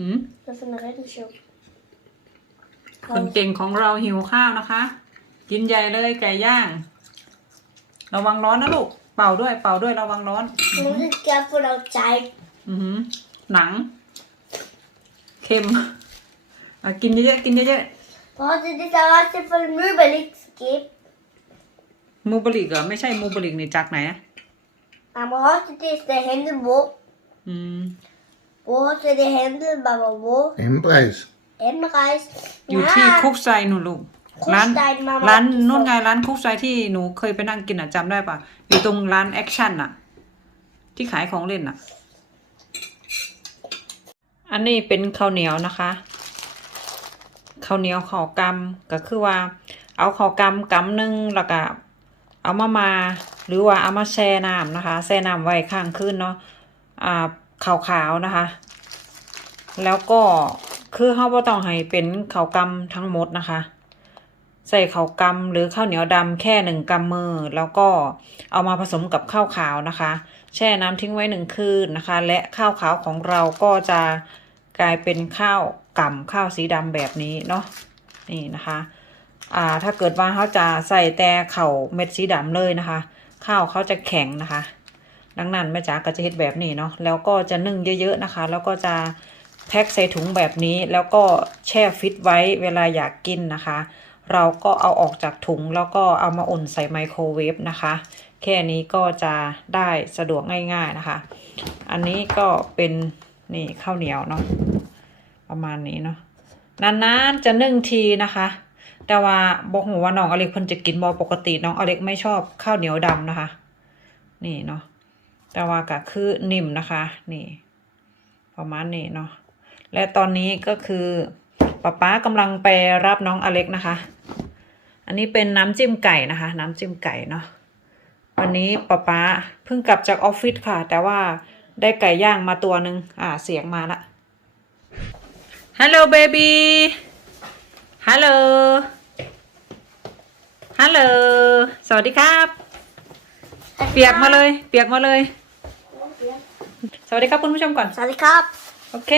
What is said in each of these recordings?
หืม Dat is een reddingshop. คนเก่งของเราหิวข้าวนะคะ กินใหญ่เลยไก่ย่าง ระวังร้อนนะลูก เป่าด้วย เป่าด้วยระวังร้อน Dan moet ik even outside. อือหือหนัง เค็มอะกินเยอะๆกินเยอะ We hadden dit al altijd van de muurbelik skip. ๆมูบลิกเหรอไม่ใช่มูบลิกนี่จากไหนอะ Maar we hadden dit de hendel. อืม We hadden de hendel, maar we wo- En prijs. en reis. อยู่ที่คุกไซหนูลูก ร้าน Koekstein, mama. ร้าน het is นู่น zo- ไงร้านคุกไซที่หนูเคยไปนั่งกินอะจำได้ปะอยู่ตรงร้านแอคชั่นอะ ที่ขายของเล่นอะ อันนี้เป็นข้าวเหนียวนะคะข้าวเหนียวข้าวกำก็คือว่า เอาข้าวกำกำหนึ่งแล้วก็เอามามา หรือว่าเอามาแช่น้ำนะคะแช่น้ำไว้ข้างคืนเนาะอ่า ขาวๆนะคะ แล้วก็คือเขาบ่ต้องให้เป็นข้าวกำทั้งหมดนะคะ ใส่ข้าวกำหรือข้าวเหนียวดำแค่หนึ่งกำมือ แล้วก็เอามาผสมกับข้าวขาวนะคะ แช่น้ำทิ้งไว้หนึ่งคืนนะคะ และข้าวขาวของเราก็จะกลายเป็นข้าวกำข้าวสีดำแบบนี้เนาะนี่นะคะอ่าถ้าเกิดว่าเขาจะใส่แต่เข่าวเม็ดสีดำเลยนะคะ ข้าวเขาจะแข็งนะคะ ดังนั้นแม่จ๋าก็จะเฮ็ดแบบนี้เนาะแล้วก็จะนึ่งเยอะๆนะคะ แล้วก็จะแพ็คใส่ถุงแบบนี้แล้วก็แช่ฟิตไว้เวลาอยากกินนะคะ เราก็เอาออกจากถุงแล้วก็เอามาอุ่นใส่ไมโครเวฟนะคะ แค่นี้ก็จะได้สะดวกง่าย ๆนะคะ อันนี้ก็เป็นนี่ข้าวเหนียวเนาะประมาณนี้เนาะนานๆจะนึ่งทีนะคะ แต่ว่าบอกหัวว่าน้องอเล็กเพิ่นจะกินบอปกติน้องอเล็กไม่ชอบข้าวเหนียวดำนะคะ นี่เนาะ แต่ว่าก็คือนิ่มนะคะ นี่ ประมาณนี้เนาะและตอนนี้ก็คือป๊าป๊ากำลังไปรับน้องอเล็กนะคะ อันนี้เป็นน้ำจิ้มไก่นะคะ น้ำจิ้มไก่เนาะวันนี้ป๊าป๊าเพิ่งกลับจากออฟฟิศค่ะ แต่ว่าได้ไก่ย่างมาตัวหนึ่งอ่าเสียงมาละฮัลโหลเบบี้ฮัลโหลฮัลโหลสวัสดีครับ เปียกมาเลย เปียกมาเลย สวัสดีครับคุณผู้ชมก่อน Zal ik op? โอเค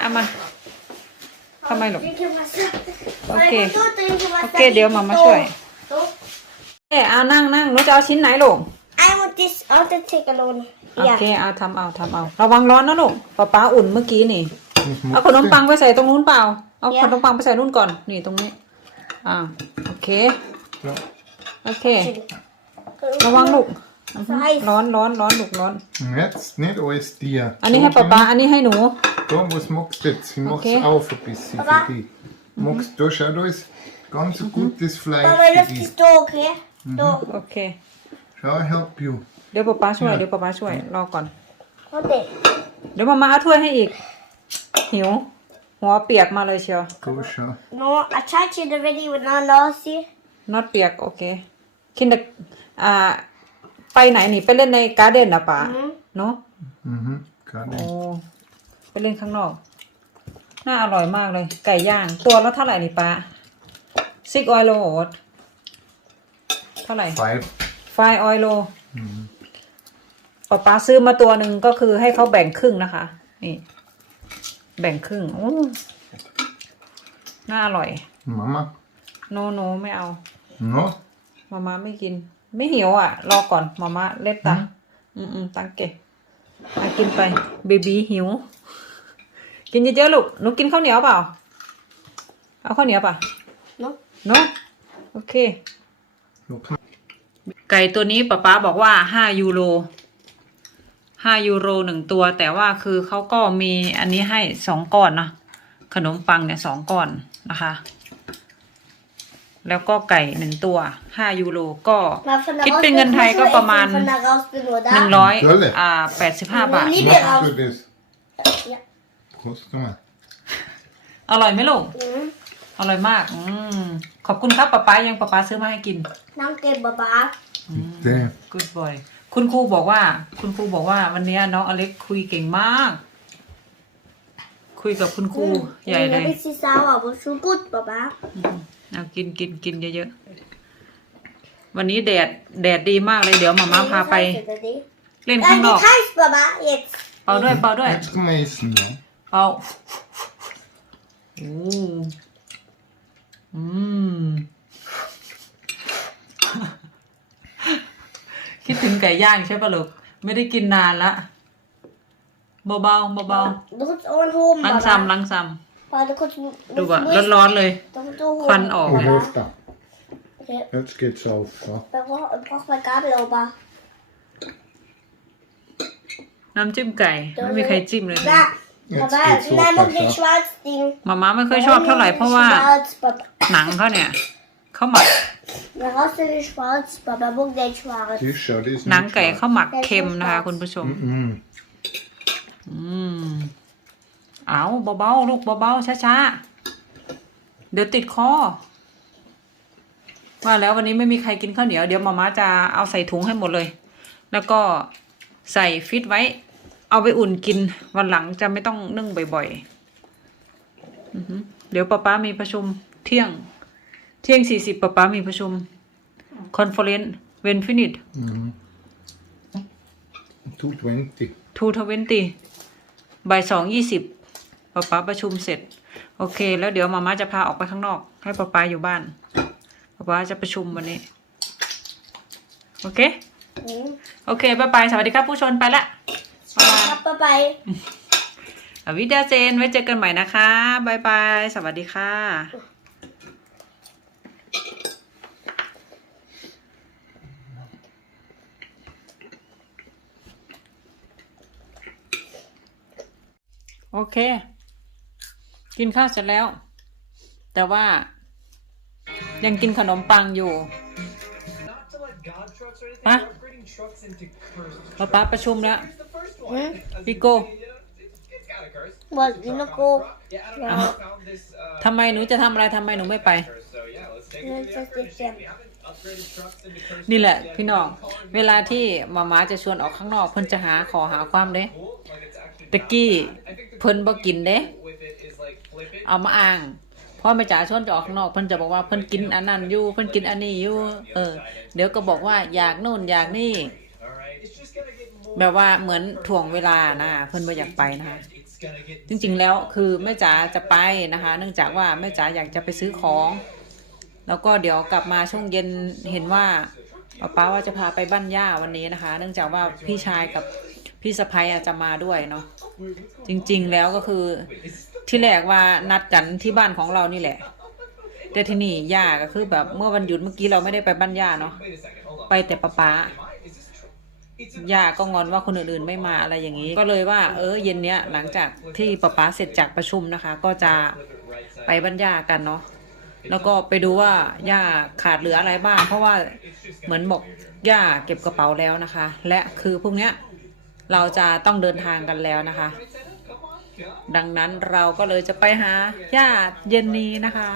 เอามาทำไมหรอก Drink je maar zo. Oké. Maar ik moet drinken, maar Oké, dat deel is maar maar toch. sorry. Toch? เออเอานั่งนั่งหนูจะเอาชิ้นไหนลูก Hij moet dus altijd tikken doen. โอ Ja. เค เอาทำเอาทำเอา ระวังร้อนนะลูกป๊าป๊าอุ่นเมื่อกี้นี่ เอาขนมปังไปใส่ตรงนู้นเปล่า เอาขนมปังไปใส่นู่นก่อน นี่ตรงนี้ อ่า โอเค Ja. โอเค ระวังลูก อือฮึใส่ร้อนร้อนร้อนลูกร้อน Jetzt nicht alles dir. อันนี้ให้ป๊าป๊าอันนี้ให้หนู Da, was magst du jetzt? Ich mach's Okay. auf ein bisschen Papa. für dich. Magst du, schau, da ist ganz gutes Fleisch Mama, für dat is dich. toch, hè? Toch. โอเค Schau, I help you. เดี๋ยวป๊าป๊าช่วย Ja. เดี๋ยวป๊าป๊าช่วยรอก่อน Wat is? เดี๋ยวมามาเอาถ้วยให้อีก หิว หัวเปียกมาเลยเชียว Go, schau. No, a chatje er ready with no lassie. น็อตเปียกโอเคคินเดอ่า ไปไหนนี่ไปเล่นในการ์เด้นนะป๋า Mhm. เนาะ Mhm, kann โอ้ ich. ไปเล่นข้างนอก น่าอร่อยมากเลย ไก่ย่าง ตัวละเท่าไหร่นี่ป้าซิกออยโลเท่าไหร่ Five. ไฟออยโลป้าป้าซื้อมาตัวหนึ่งก็คือให้เขาแบ่งครึ่งนะคะ นี่ แบ่งครึ่งโอ้น่าอร่อย Mama. โนโนไม่เอา No? มาม่าไม่กิน ไม่หิวอะ รอก่อนมาม่าเล็ดตาอืมอืมตังเกะมากินไปเบบีหิว กินเยอะๆลูกหนูกินข้าวเหนียวเปล่า เอาข้าวเหนียวเปล่ะ No? เนาะโอเค Look. ไก่ตัวนี้ป๊าป๊าบอกว่าห้ายูโรห้ายูโรหนึ่งตัว แต่ว่าคือเขาก็มีอันนี้ให้สองก้อนนะขนมปังเนี่ยสองก้อนนะคะ แล้วก็ไก่หนึ่งตัวห้ายูโรก็ Maar van de คิดเป็นเงินไทยก็ประมาณ Van de raspin หนึ่ง daar. ร้อยเท่าไหร่อ่าแปดสิบห้าบาท Niet meer Machst aus. du das? Ja. Prost, komm mal. อร่อยไหมลูก Mhm. อร่อยมาก อืมขอบคุณครับป๊าป๊ายังป๊าป๊าซื้อมาให้กิน Dank je, baba. Der. Good boy คุณครูบอกว่า คุณครูบอกว่า วันนี้น้องอเล็กคุยเก่งมาก คุยกับคุณครูใหญ่เลย Een beetje sauer, aber schon gut, baba. เอากินกินกินเยอะๆ วันนี้แดดแดดดีมากเลยเดี๋ยวมาม่าพาไป เล่นข้าง En นอก dit huis, baba. Jetzt. เป่าด้วยเป่าด้วย Jetzt können wir essen, ja? เอาโอ้อืม คิดถึงไก่ย่างใช่ปะลูกไม่ได้กินนานละเบาๆเบา Du kunt ook home, ๆลัง mama. ซ้ำลังซ้ Maar du kunt... ำดูแบบร้อนๆเลย Du kunt ook ควัน home. ออก Hoe เลย hoeft dat? Oké, Jetzt geht's auf. So. ik brauch- ik brauch mijn kabel, Opa. น้ำจิ้มไก่ไม่มีใครจิ้มเลย Ja. Jetzt Papa, geht's neem los. ook dit Papa. schwarz ding. มาม่าไม่ค่อยชอบเท่าไหร่เพราะว่า Schwarz, papa. หนังเขาเนี่ยเขาหมัก Dan was er een schwarz, papa. Ook dit schwarz. Die schau, die ist หนัง nicht ไก่ schwarz. เขาหมักเค็มนะคะ คุณผู้ชม Mm. อืม เอาเบาๆลูกเบาๆช้าๆ เดี๋ยวติดคอ ว่าแล้ววันนี้ไม่มีใครกินข้าวเหนียว เดี๋ยวมาม่าจะเอาใส่ถุงให้หมดเลย แล้วก็ใส่ฟิตไว้ เอาไปอุ่นกินวันหลังจะไม่ต้องนึ่งบ่อยๆอือหือเดี๋ยวป๊าป๊ามีประชุมเที่ยง เที่ยงสี่สิบป๊าป๊ามีประชุมคอนเฟอเรนซ์เวนฟินิต Mm. 220. ทูทเวนตีบ่ายสองยี่สิบ ป๊าป๊าประชุมเสร็จ โอเค แล้วเดี๋ยวมาม่าจะพาออกไปข้างนอก ให้ป๊าป๊าอยู่บ้านป๊าป๊าจะประชุมวันนี้ โอเค Mm. โอเคบายบายสวัสดีครับผู้ชมไปละบ๊ายบาย Papa, bye. อวิดาเจนไว้เจอกันใหม่นะคะบายบาย สวัสดีค่ะโอเค กินข้าวเสร็จแล้ว แต่ว่า ยังกินขนมปังอยู่ Not to like God trucks or anything. Huh? They're upgrading trucks into cursed ป๊าป๊าประชุมแล้ว Here's the first one. Hmm? As We you go. can see, you know, it's, it's got a curse. What, Truck you know, on a go. truck. Yeah, I don't know. I found this. Uh, ทำไมหนูจะทำอะไรทำไมหนูไม่ไป curse. So yeah, let's take Yeah, it to the just upgrade take them. We haven't upgraded trucks into cursed นี่แหละ trucks yet. พี่น้อง We've been calling เวลาที่มาม่าจะชวนออกข้างนอก เพิ่นจะหาขอหาความเด้ cool. Like it's actually ตะกี้ not bad. I think the เพิ่นบ่กินเด้ with it is like flip it. เอามาอ้างพ่อแม่จ๋าชวนจะออกข้างนอกเพิ่นจะบอกว่าเพิ่นกินอันนั้นอยู่เพิ่นกินอันนี้อยู่เออ เดี๋ยวก็บอกว่าอยากนู่นอยากนี่แบบว่าเหมือนถ่วงเวลานะเพิ่นบ่อยากไปนะคะจริงๆแล้วคือแม่จ๋าจะไปนะคะ เนื่องจากว่าแม่จ๋าอยากจะไปซื้อของ แล้วก็เดี๋ยวกลับมาช่วงเย็นเห็นว่าป๊าว่าจะพาไปบ้านย่าวันนี้นะคะ เนื่องจากว่าพี่ชายกับพี่สะพ้าจจะมาด้วยเนาะจริง ๆแล้วก็คือ ที่แรกว่านัดกันที่บ้านของเรานี่แหละ แต่ที่นี่ย่าก็คือแบบเมื่อวันหยุดเมื่อกี้เราไม่ได้ไปบ้านย่าเนาะไปแต่ป๊าป๊าย่าก็งอนว่าคนอื่นๆไม่มาอะไรอย่างนี้ ก็เลยว่า เออเย็นเนี้ยหลังจากที่ป๊าป๊าเสร็จจากประชุมนะคะ ก็จะไปบ้านย่ากันเนาะแล้วก็ไปดูว่าย่าขาดเหลืออะไรบ้าง เพราะว่าเหมือนบอกย่าเก็บกระเป๋าแล้วนะคะ และคือพวกเนี้เราจะต้องเดินทางกันแล้วนะคะ ดังนั้นเราก็เลยจะไปหาย่าเย็นนี้นะคะ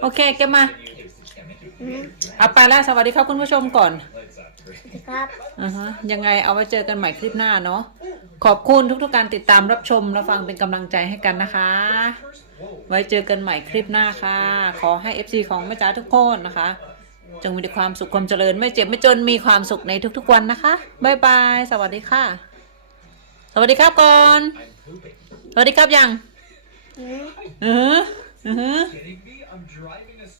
โอเคเก็บมาเอาไปแล้วสวัสดีครับคุณผู้ชมก่อนครับอ่าฮะยังไงเอาไว้เจอกันใหม่คลิปหน้าเนาะขอบคุณทุกๆการติดตามรับชมและฟังเป็นกำลังใจให้กันนะคะ ไว้เจอกันใหม่คลิปหน้าค่ะ ขอให้ FC ของแม่จ๋าทุกคนนะคะ จงมีแต่ความสุขความเจริญ ไม่เจ็บไม่จนมีความสุขในทุกๆวันนะคะบ๊ายบายสวัสดีค่ะ สวัสดีครับก่อน สวัสดีครับยังอืมอือหืออื